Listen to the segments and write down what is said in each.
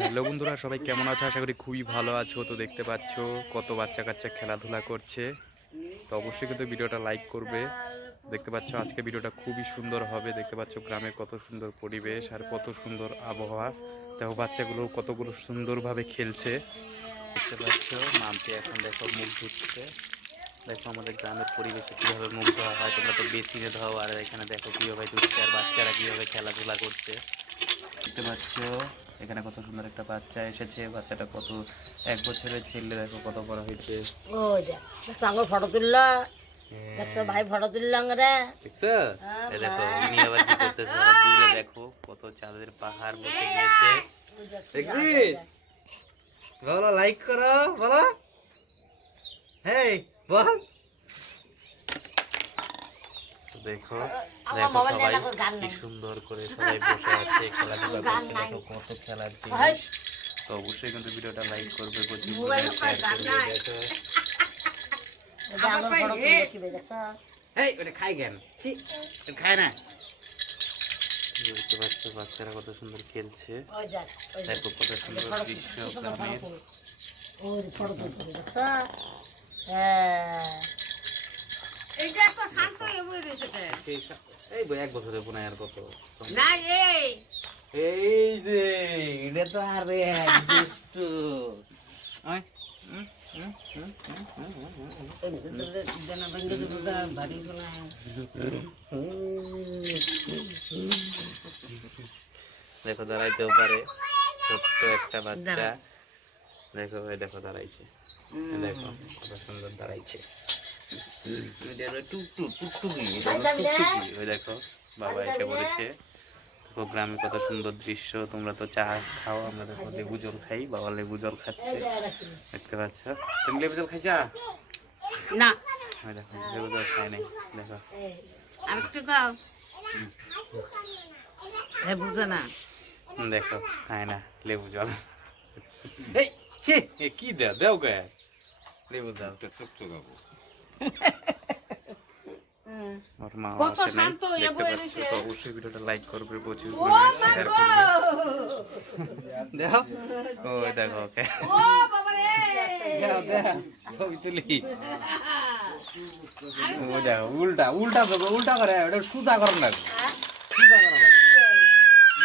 Hello বন্ধুরা, সবাই কেমন আছো? আশা করি খুবই ভালো আছো। তো দেখতে পাচ্ছ কত বাচ্চা কাচ্চা খেলাধুলা করছে। তো অবশ্যই কিন্তু ভিডিওটা লাইক করবে। দেখতে পাচ্ছ আজকে ভিডিওটা খুবই সুন্দর হবে। দেখতে পাচ্ছ গ্রামের কত সুন্দর পরিবেশ আর কত সুন্দর আবহাওয়া। দেখো বাচ্চাগুলো কতগুলো সুন্দরভাবে খেলছে। দেখতে পাচ্ছ মামকে এখন দেখো মুখ ধুচ্ছে। দেখো আমাদের গ্রামের পরিবেশে কীভাবে মুখ ধোয়া হয়। তোমরা তো বেসিনে ধোও, আর এখানে দেখো কীভাবে ধুচ্ছে আর বাচ্চারা কীভাবে খেলাধুলা করছে। দেখতে পাচ্ছ এখানে কত সুন্দর একটা বাচ্চা এসেছে। বাচ্চাটা কত 1 বছরের ছেলে, দেখো কত বড় হয়েছে। ও সাঙ্গ ফটো তুললা, দেখছো ভাই ফটো তুললাম রে, দেখছো? এই দেখো ইনি আবার কি করতেছে, ওরা দূরে দেখো কত চাঁদের পাহাড় বসে গিয়েছে। দেখছিস? বলো লাইক করো, বলো হেই বল। দেখো দেখো সবাই কি সুন্দর করে সবাই বসে আছে, খেলাধুলা করছে। দেখো কত খেলার জিনিস। তো অবশ্যই কিন্তু ভিডিওটা লাইক করবে, প্রচুর পরিমাণে শেয়ার করবে। দেখো এই ওটা খাই কেন? খায় না। দেখতে পাচ্ছ বাচ্চারা কত সুন্দর খেলছে। দেখো কত সুন্দর দৃশ্য গ্রামের। এইটা একটা শান্ত হয়ে রয়েছে। এই 1 বছরের বোনা আর কত না, এই যে এটা তো আরে এক দুষ্টু। দেখো দাঁড়াইতেও পারে ছোট্ট একটা বাচ্চা। দেখো এই দেখো দাঁড়াইছে, দেখো কত সুন্দর দাঁড়াইছে। ওই দেখো বাবা এসে পড়েছে। দেখো গ্রামে কত সুন্দর দৃশ্য। তোমরা তো চা খাও, আমরা দেখো লেবু জল খাই। বাবা লেবু জল খাচ্ছে, দেখতে পাচ্ছ। তুমি লেবু জল খাইছা? না, দেখো লেবু জল খাই নাই। দেখো আর একটু খাও। বুঝে না, দেখো খায় না লেবু জল। এই ছি কি দেও দেও গে লেবু জল তো ছোট্ট খাবো। ওর মা আসে নাই, দেখতে পাচ্ছ। তো অবশ্যই ভিডিওটা লাইক করবে, প্রচুর পরিমাণে শেয়ার করবে। দেখো ওই দেখো ওকে ছবি তুলি। ও দেখো উল্টা উল্টা উল্টা করে, ওটা সুতা করার লাগবে, সুতা করা লাগবে।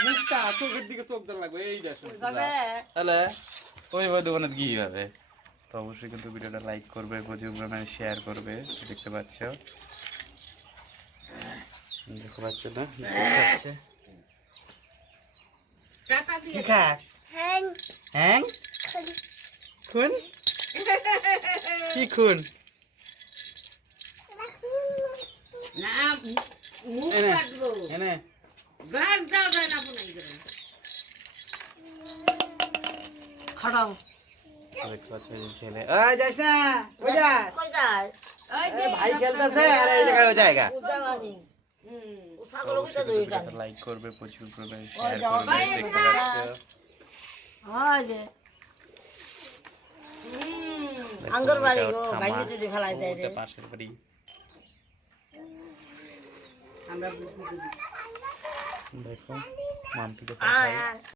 মুখটা চোখের দিকে চোখ দেওয়া লাগবে। এই দেখো তাহলে ওই দোকানে কি হবে। তো অবশ্যই কিন্তু ভিডিওটা লাইক করবে, প্রচুর পরিমাণে শেয়ার করবে। দেখতে পাচ্ছ দেখো পাচ্ছ না খাচ্ছে। কি খাস? হ্যাং খুন কি খুন? না মুখ কাটবো, এনে গান দাও না পুনাই করে খাড়াও। দেখতে পাচ্ছ এই ছেলে, ওই যাস না, ওই যাস, কই যায়? ওই যে ভাই খেলতেছে আর এই জায়গায় ওই জায়গা। ও ছাগল উঠে দুই গান লাইক করবে, প্রচুর পরিমাণে শেয়ার করবে। দেখতে পাচ্ছ ওই যে আঙ্গুর বাড়ি গো, ভাইকে চুরি ফেলাই দেয় রে। পাশের বাড়ি আমরা দেখো মাম্পি তো